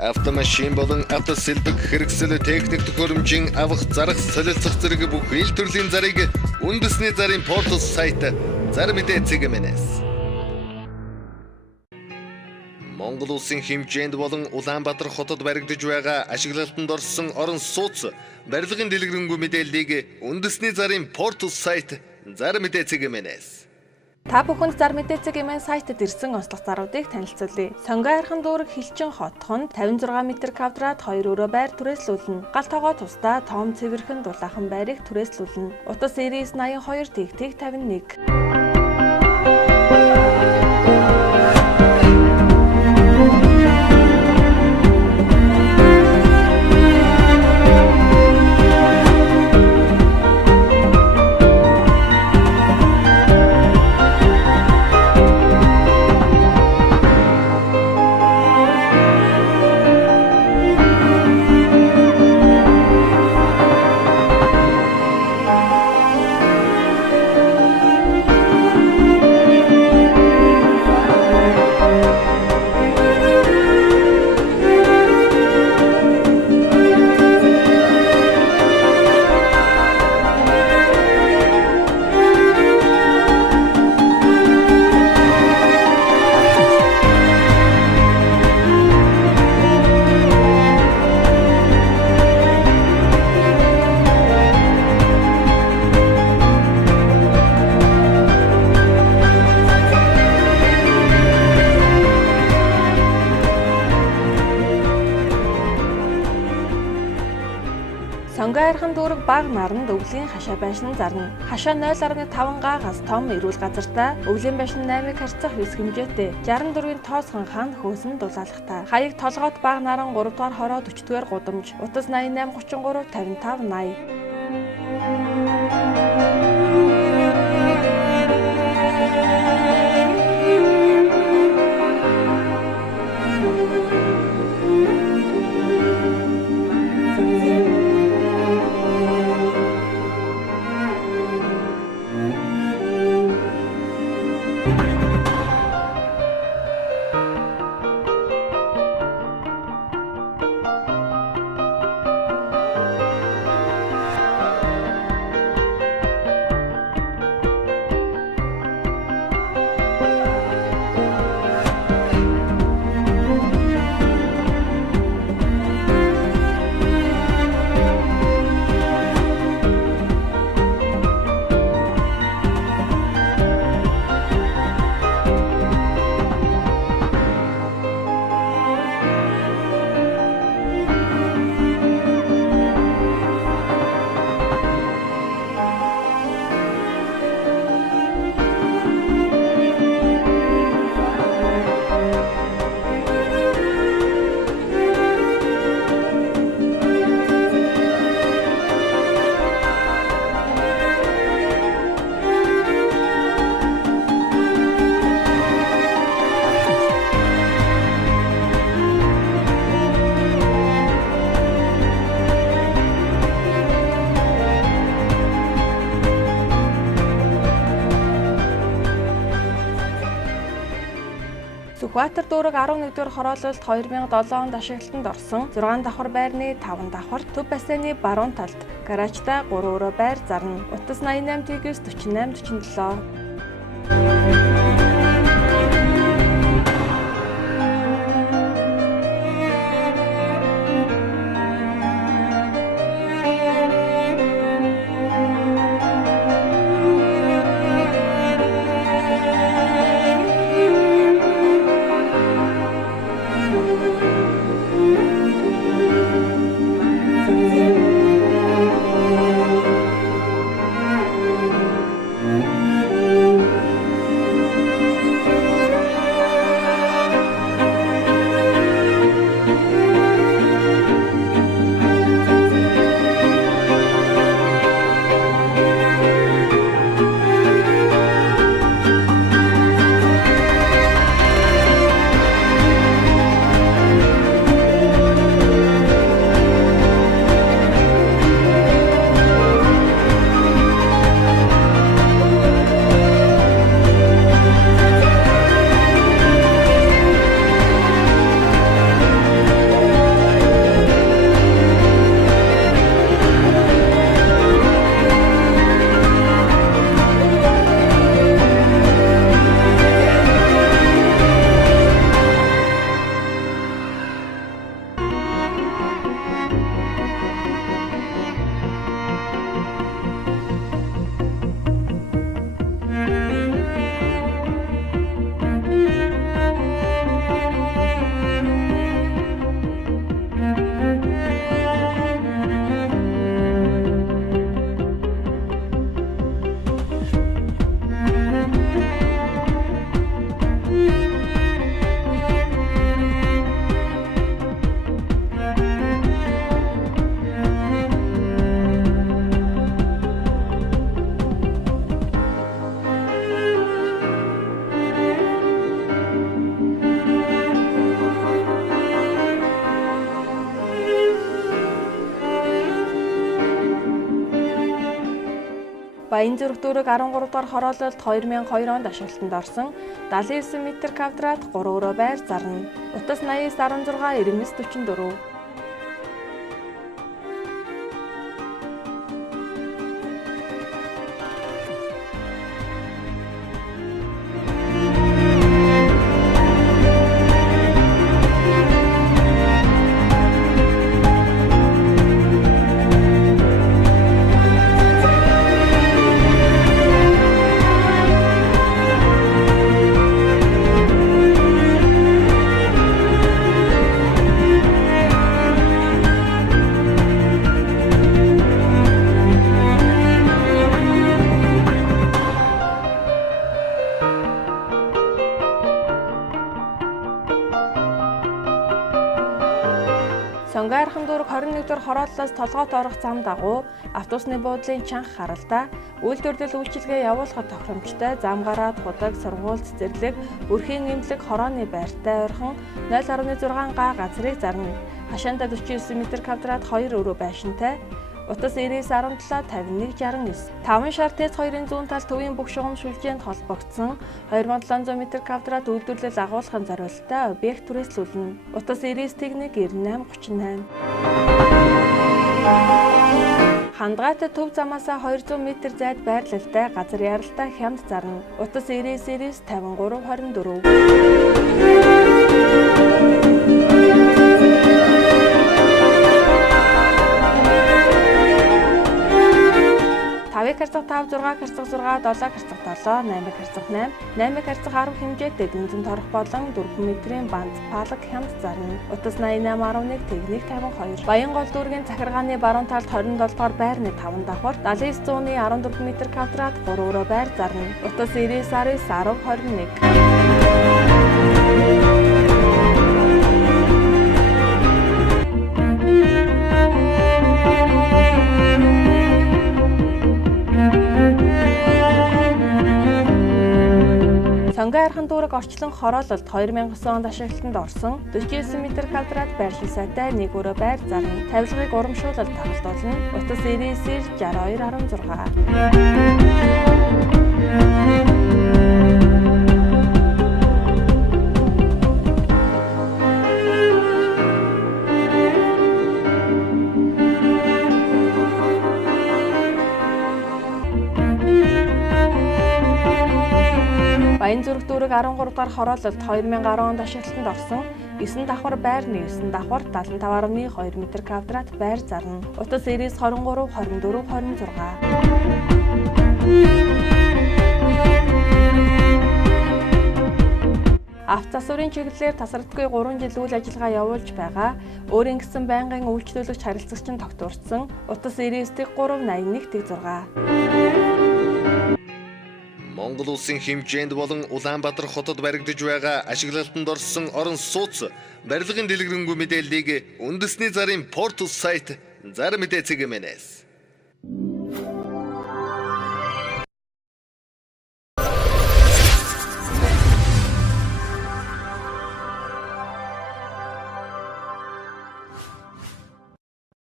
Автомашин болон автосэлбэг хэрэгсэл техник төхөөрөмжийн авах зарах солилцох зэрэг бүх ил төрлийн зарыг үндэсний зарын портал сайт Зар мэдээ цэгмэнэс. Монгол улсын хэмжээнд болон Улаанбаатар хотод баригдаж байгаа ашиглалтанд орсон орон сууц барилгын дэлгэрэнгүй мэдээллийг үндэсний зарын портал сайт Зар мэдээ цэгмэнэс. Та бүхэнд Зар мэдээ цэгмэн сайтад ирсэн онцлог заруудыг танилцуулъя. Сонгой архан дүүрэг Хилчин хотхон 56 м квадрат 2 өрөө байр түрээслүүлнэ. Гал тогоо тусдаа том цэвэрхэн дулаахан байрыг түрээслүүлнэ. Утас 9982 тэгтэг 51. Сонгой архан дүүрэг баг наранд өвлийн хашаа байшин зарна. Хашаа 0.5 гаагаас том эрүүл газартай өвлийн байшин 8-ыг харьцах вис хэмжээтэй 64-ийн тоосхон хан хөөсөн дулаалгатай. Хаяг толгойд баг наран 3 дугаар хороо 40 дугаар гудамж. Утас 8833 55 80. Сүхбаатар дүүрэг 11-р хороололт 2007 онд ашиглалтанд орсон 6 давхар байрны 5 давхар төв бассейны баруун талд гаражтай 3 өрөө байр зарна. Утас 88-ийг 4847. Баянзүрх дүүрэг 13 дугаар хороололд 2002 онд ашиглалтанд орсон 79 м квадрат 3 өрөө байр зарна. Утас 8916 9944. Сонгойрхон дүүрэг 21 дугаар хорооллоос толгойд орох зам дагуу автобусны буудлын чанга харалдаа үйлдвэрлэл үйлчилгээ явуулахад тохиромжтой зам гараад худаг сургууль цэцэрлэг өрхийн эмнэлэг хорооны байртай ойрхон 0.6 га газрыг зарна. Хашаанда 49 м квадрат 2 өрөө байшинтай. Утас 99175169. 5 шар ТЭЦ 2-ын зүүн тал төвийн бүх шугам шүлжээнд холбогдсон 2700 м квадрат үйлдвэрлэл агуулгын зориулалттай объект түрээслүүлнэ. Утас 99 техник 9838. Хандгайтай төв замаасаа 200 м зайд байрлалтай газар яралтай хямд зарна. Утас 99 5324. Харьцаг 5, 6, харьцаг 6, 7, харьцаг 7, 8 харьцаг 8, 8 харьцаг 10 хэмжээтэй дүнзэн торох болон 4 метрийн банд палаг хямд зарна. Утас 8811 техник 52. Баянгол дүүргийн захиргааны баруун талд 27 дугаар байрны 5 давхар 79-ны 14 м квадрат 3 өрөө байр зарна. Утас 99 10 21. Сонгойрхон дүүрэг орчлон хороололд 2009 онд ашиглалтанд орсон 49 м квадрат байрлал сайтай 1 өрөө байр зарна. Тавилгыг урамшуулалт тоглолтолно. Утас 99 62 16. Баянзүрх дүүрэг 13 дугаар хороололд 2010 онд ашиглалтанд орсон 9 давхар байрны 9 давхар 75.2 м квадрат байр зарна. Утас 99 23 24 26. Авто засварын чиглэлээр тасралтгүй 3 жил үйл ажиллагаа явуулж байгаа. Өөрийн гэсэн байнгын үйлчлүүлэгч харилцагч нь тогтворцсон. Утас 99-381-6. Монгол улсын хэмжээнд болон Улаанбаатар хотод баригдаж байгаа ашиглалтанд орсон орон сууц барилгын дэлгэрэнгүй мэдээллийг үндэсний зарын Portus сайт зар мэдээ цэгийн мэнэс